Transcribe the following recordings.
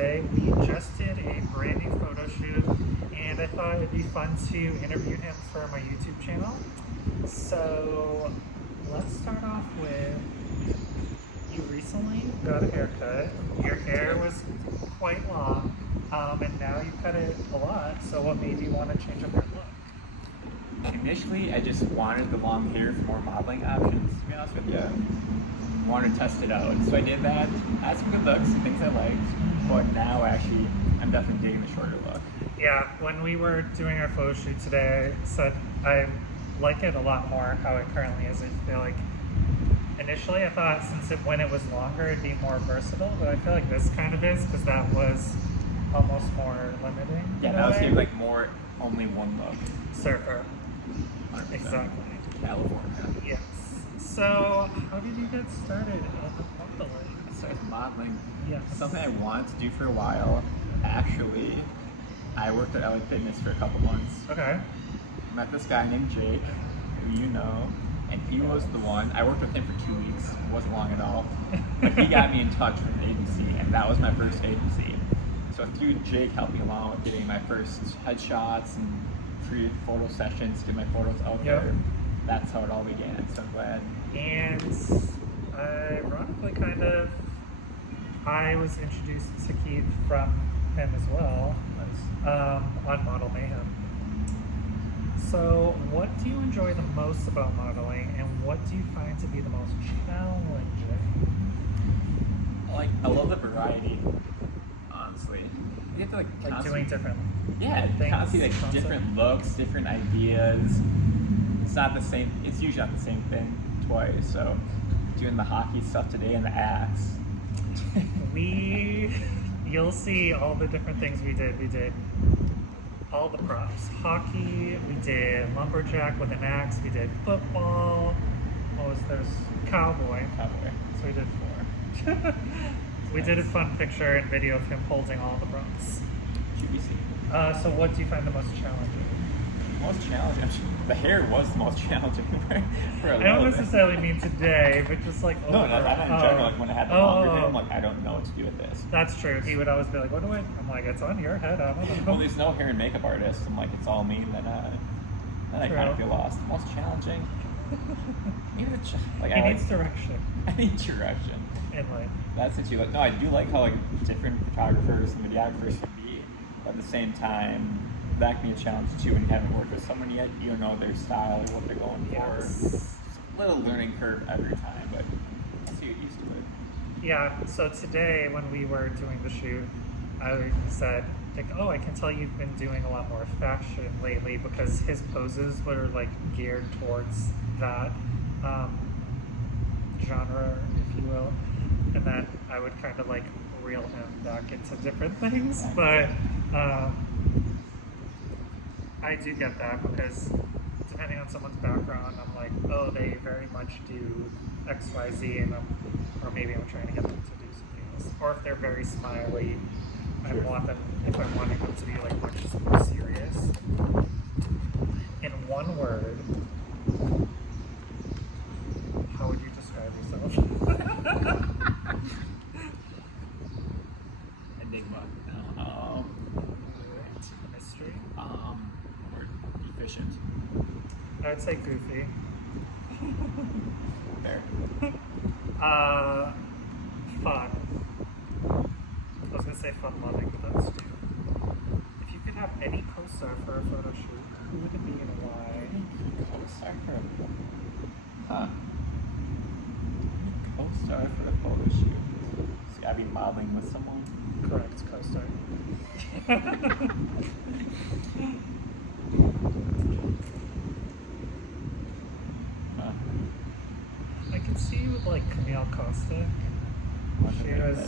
today we just did a brand new photo shoot, and I thought it'd be fun to interview him for my YouTube channel. So let's start off with, you recently got a haircut. Your hair was quite long, and now you cut it a lot. So what made you want to change up your look? Initially, I just wanted the long hair for more modeling options, to be honest with you. Wanted to test it out. So I did that, had some good looks, things I liked, but now actually I'm definitely digging the shorter look. Yeah, when we were doing our photo shoot today, I said I like it a lot more how it currently is. I feel like initially I thought when it was longer it'd be more versatile, but I feel like this kind of is because that was almost more limiting. Yeah, that was giving like more only one look. Surfer. 100%. Exactly. California. Yes. So, how did you get started in modeling? I started modeling. Yes. Something I wanted to do for a while. Actually, I worked at LA Fitness for a couple months. Okay. Met this guy named Jake, who you know, and he was the one. I worked with him for 2 weeks. It wasn't long at all. But he got me in touch with an agency, and that was my first agency. So through Jake helped me along with getting my first headshots and free photo sessions, get my photos out there. That's how it all began, so I'm glad. And ironically, I was introduced to Keith from him as well, on Model Mayhem. So what do you enjoy the most about modeling, and what do you find to be the most challenging? I love the variety, honestly. You have to Like doing different things, constantly concepts. different looks, different ideas. It's not the same. It's usually not the same thing twice. So, doing the hockey stuff today and the axe. You'll see all the different things we did. We did all the props. Hockey. We did lumberjack with an axe. We did football. There's cowboy. So we did 4. We did a fun picture and video of him holding all the props. CJC. So what do you find the most challenging? Most challenging. The hair was the most challenging for a I don't little bit. necessarily mean today, but just like No, overall. not in general. Like when I had the longer hair, I'm like, I don't know what to do with this. That's true. He would always be like, "What do I?" I'm like, "It's on your head. I don't know." Well, there's no hair and makeup artist. I'm like, it's all me. Then I kind of feel lost. Most challenging. Maybe He needs direction. I need direction In life. That's what you like. No, I do like how different photographers and videographers can be, but at the same time, that can be a challenge too when you haven't worked with someone yet. You don't know their style or what they're going for. It's a little learning curve every time, but once you get used to it. Yeah. So today, when we were doing the shoot, I said, "Oh, I can tell you've been doing a lot more fashion lately," because his poses were geared towards that genre, if you will, and then I would kind of reel him back into different things. But I do get that because depending on someone's background, I'm like, oh, they very much do X, Y, Z, and or maybe I'm trying to get them to do something else. Or if they're very smiley, I want them, if I'm wanting them to be much more serious. In one word, how would you describe yourself? Enigma. Mystery. Or efficient. I would say goofy. Fair. Fun. I was gonna say fun-loving, but that's too. If you could have any co-star for a photo shoot, who would it be and why? Co-star for co-star for a photo shoot. So I'd be modeling with someone. Correct, co-star. I could see you with Camille Costa. She was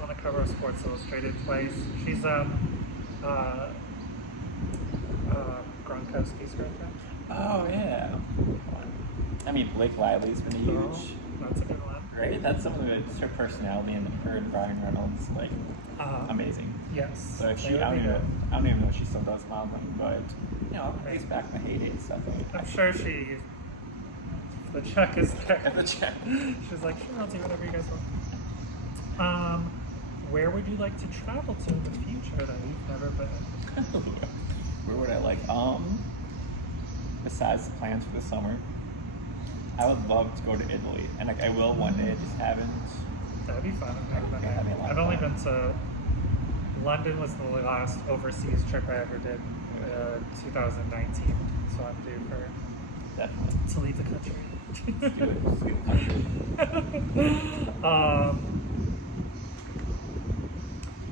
on the cover of Sports Illustrated twice. She's Gronkowski's girlfriend. Oh yeah. I mean, Blake Lively's been huge. Oh, that's a good one. Right? That's some of her personality, and her and Ryan Reynolds, amazing. Yes. So if I don't even know if she still does modeling, but at least back in the heyday and stuff. I'm sure the check is there. The check. She's like, sure, I'll do whatever you guys want. where would you like to travel to in the future that you've never been? Where would I like? Besides the plans for the summer, I would love to go to Italy, and like I will one day. Just haven't. That'd be fun. I've never been Yeah, that'd be a there. lot I've of only fun. been to London. Was the last overseas trip I ever did, 2019. So I'm due for Definitely. to leave the country. Let's do it. Let's do it.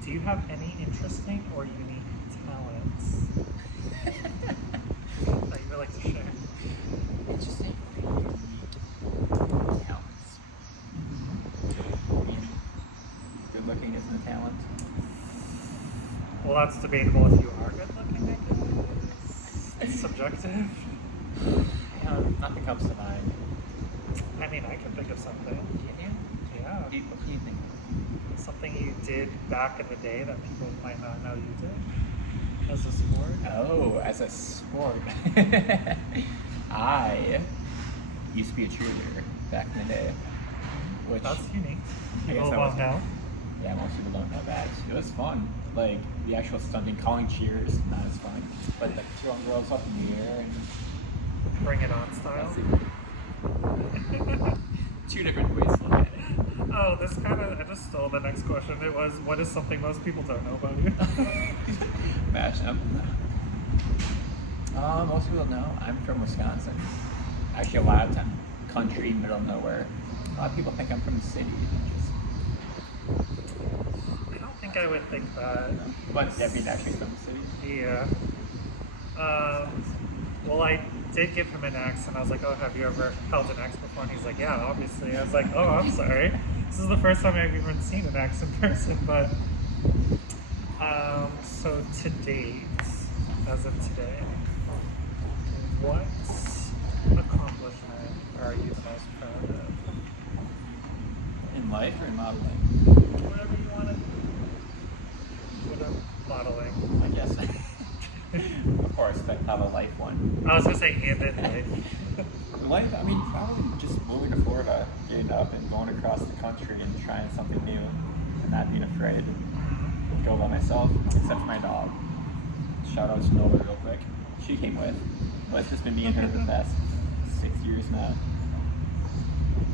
Do you have any interesting or unique talents that you would like to share? Interesting. Talents. Maybe good looking isn't a talent. Well, that's debatable if you are good looking, I guess. It's subjective. Yeah, nothing comes to mind. I mean, I can think of something. Can you? Yeah. What can you think of? Something you did back in the day that people might not know you did as a sport. Oh, as a sport. I used to be a cheerleader back in the day. Which That's unique. I guess People I won't was- know. Yeah, most people don't know that. It was fun. Like the actual stunting, calling cheers, not as fun. But like throwing girls up in the air and Bring it on style. two different ways to look at it. Oh, this kind of, I just stole the next question. It was, what is something most people don't know about you? Mash up. Most people don't know. I'm from Wisconsin. Actually, a lot of time, country, middle of nowhere. A lot of people think I'm from the city. I don't think I would think that. But Debbie's actually from the city. Yeah. Well, I did give him an X, and I was like, oh, have you ever held an X before? And he's like, yeah, obviously. I was like, oh, I'm sorry. This is the first time I've even seen an X in person, but, so to date, as of today, what accomplishment are you the most proud of? In life or in modeling? Whatever you want to, whatever, modeling. I guess. Of course, that's not a life one. I was gonna say and in life. Life, I mean, probably just moving to Florida, getting up and going across the country and trying something new and not being afraid. Go by myself, except for my dog. Shout out to Nova real quick. She came with. But it's just been me and her for the past 6 years now.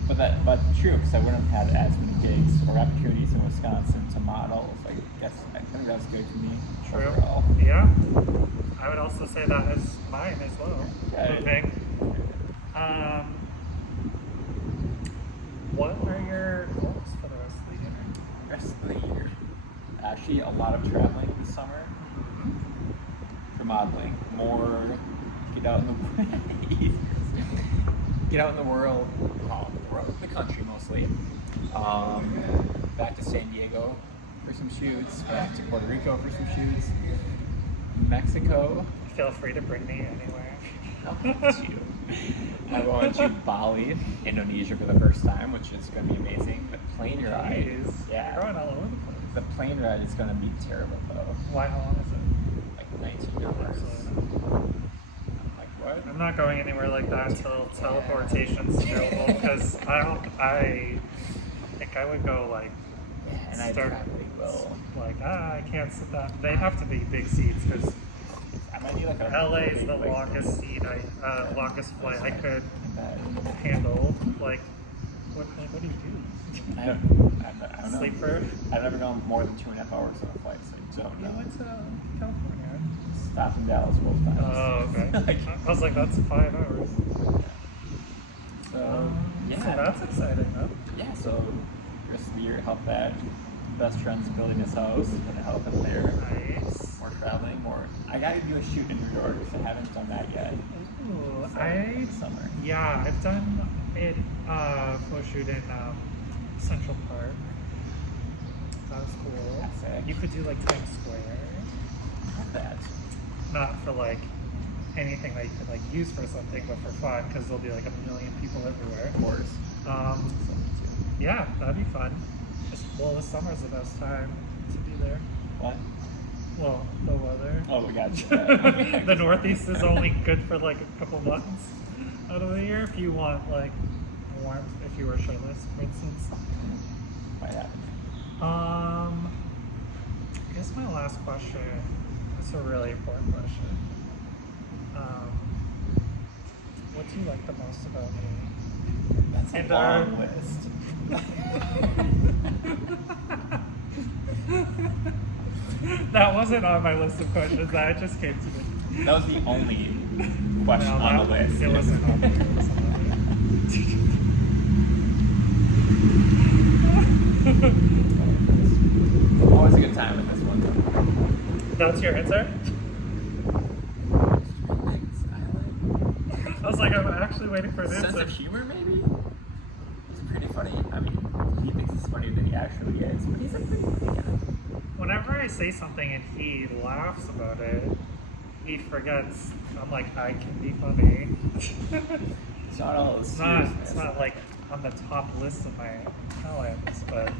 But true, because I wouldn't have had as many gigs or opportunities in Wisconsin to model. So I think that's good for me. True. Overall. Yeah. I would also say that is mine as well. Okay. Moving. What are your goals for the rest of the year? Rest of the year. Actually, a lot of traveling this summer for modeling. More get out in the get out in the world. The country mostly. Back to San Diego for some shoots. Back to Puerto Rico for some shoots. Mexico. Feel free to bring me anywhere. I'm going to Bali, Indonesia for the first time, which is going to be amazing. The plane ride, Jeez. yeah. You're going all over the place. The plane ride is going to be terrible though. Why? How long is it? Like 19 hours. Absolutely. I'm like, what? I'm not going anywhere like that until teleportation's available because I think I would go like And I start probably will. like I can't sit that. They have to be big seats because I might need like a LA is the like, longest seat longest flight I could that. handle. Like, what do you do? I don't know. Sleep for? I've never gone more than 2.5 hours on a flight, so I don't You know. went to California. Stopped in Dallas both times. Oh, okay. Like, I was like, that's 5 hours. so, yeah. So that's exciting, though. Yeah, so rest of the year, help that. Best friends building this house, gonna help him there. Nice. More traveling, more. I gotta do a shoot in New York because I haven't done that yet. Ooh, So, summer. yeah, I've done it photo shoot in Central Park. That was cool. That's sick. You could do like Times Square, Not that. not for like anything that you could like use for something, but for fun because there'll be like a million people everywhere. Of course. Yeah, that'd be fun. Well, the summer's the best time to be there. What? Well, the weather. Oh, we got you. The Northeast is only good for like a couple months out of the year. If you want like warmth, if you were shirtless, for instance. Might happen. I guess my last question is a really important question. What do you like the most about me? That's a And long list. That wasn't on my list of questions. That just came to me. That was the only question No, on the that- list. It wasn't on there. It wasn't on Always a good time with this one. there. That's your answer? Three things I like. I was like, I'm actually waiting for an Sense answer. of humor, maybe? He's pretty funny. I mean, he thinks he's funnier than he actually is, but he's a pretty funny guy. Whenever I say something and he laughs about it, he forgets. I'm like, I can be funny. It's not all It's seriousness. not like on the top list of my talents, but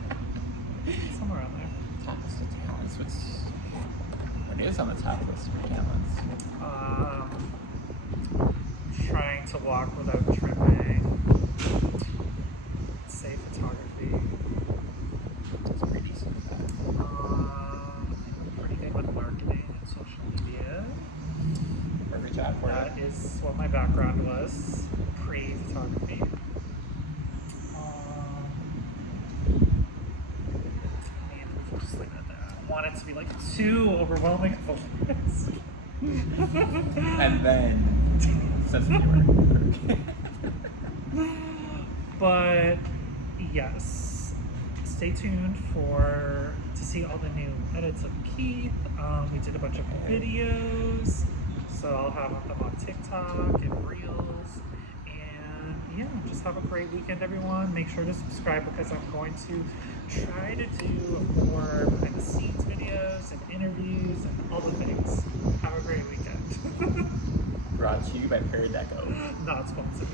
somewhere on there. Top list of talents. What is on the top list of talents? Trying to walk without tripping. Safe photography. It's pretty decent at that. I'm pretty good with marketing and social media. Perfect job for That you. is what my background was pre-photography. And we'll just leave it at that. I don't want it to be like too overwhelming of a list. And then, sense of humor. But yes, stay tuned to see all the new edits of Keith. We did a bunch of videos, so I'll have them on TikTok and Reels. And yeah, just have a great weekend, everyone. Make sure to subscribe because I'm going to try to do more behind the scenes videos and interviews and all the things. Have a great weekend. Brought to you by Perideco. Not sponsored.